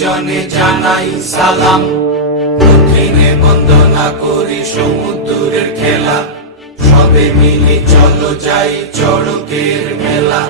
জনে জানাই সালাম। দক্ষিণে বন্দনা করি সমুদ্রের খেলা, সবে মিলে চলো যাই চড়কের মেলা।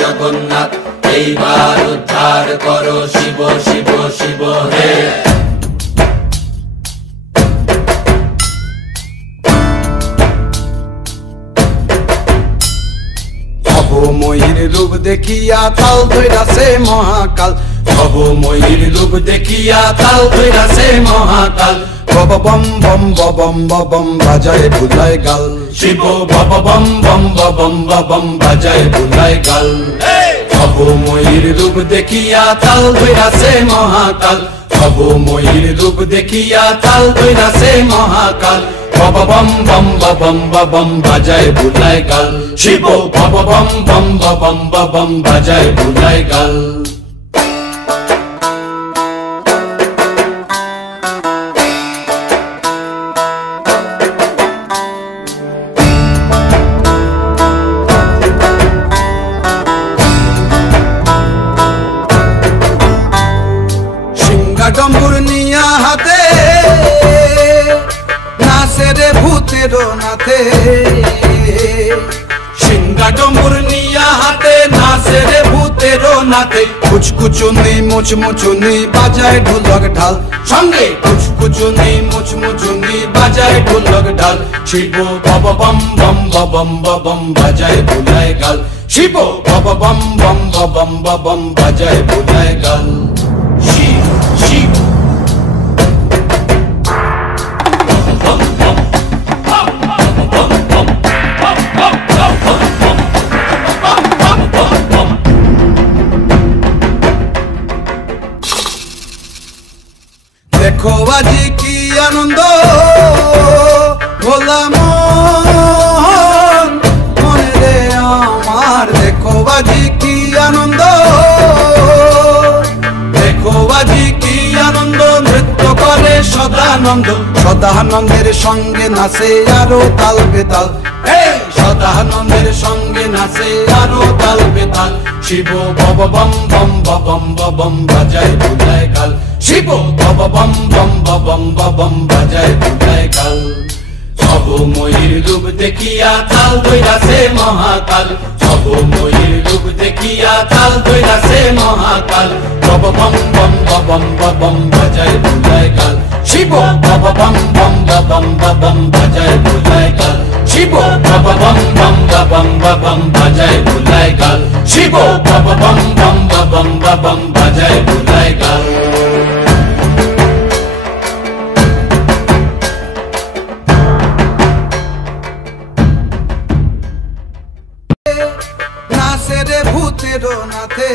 জগন্নাথ এইবার উদ্ধার করো শিব শিব শিব হে। ভবময়ীর রূপ দেখিয়া তাল ধইরাছে মহাকাল, ভবময়ীর রূপ দেখিয়া তাল ধইরাছে মহাকাল। বব বম বম বম বম বাজায় বুলায় গাল, শিব বব বম বম বম বম বাজায় বুলায় গাল। ভবময়ীর রূপ দেখিয়া তাল ধইরাছে মহাকাল, ভবময়ীর রূপ দেখিয়া তাল ধইরাছে মহাকাল। বব বম বম বম বাজায় বুলায় গাল, শিব বব বম বম বম বাজায় বুলায় গাল। ডম্বুর নিয়া হাতে নাচে রে ভূতের নাথে, সিংহা ডম্বুর নিয়া হাতে নাচে রে ভূতের নাথে। কুচকুচুনি মুচমুচুনি বাজায় ঢোলক ঢাল, সঙ্গে কুচকুচুনি মুচমুচুনি বাজায় ঢোলক ঢাল। শিব বব বম বম বম বাজায় বুলায় গাল, শিব বব বম বম বম বাজায় বুলায় গাল। শিব শিব দেখো আজি কি আনন্দ ভোলা মনে রে আমার, দেখো আজি কি আনন্দ, দেখো আজি কি আনন্দ। নৃত্য করে সদানন্দ, সদানন্দের সঙ্গে নাচে আরো তাল বেতাল, সদানন্দের সঙ্গে নাচে আরো তাল বেতাল। শিব বব বম বম বাজায় বুলায় গাল, শিব বব বম বম বাজায় বুলায় গাল। ভবময়ীর রূপ দেখিয়া তাল ধইরাছে মহাকাল, ভবময়ীর রূপ দেখিয়া তাল ধইরাছে মহাকাল। বব বম বম বাজায় বুলায় গাল, শিব বব বম বম বাজায় বুলায় গাল, শিব বব বম বম বাজায় বুলায় গাল, শিব বব বম বম বাজায় বুলায় গাল। নাচে রে ভূতের নাথে।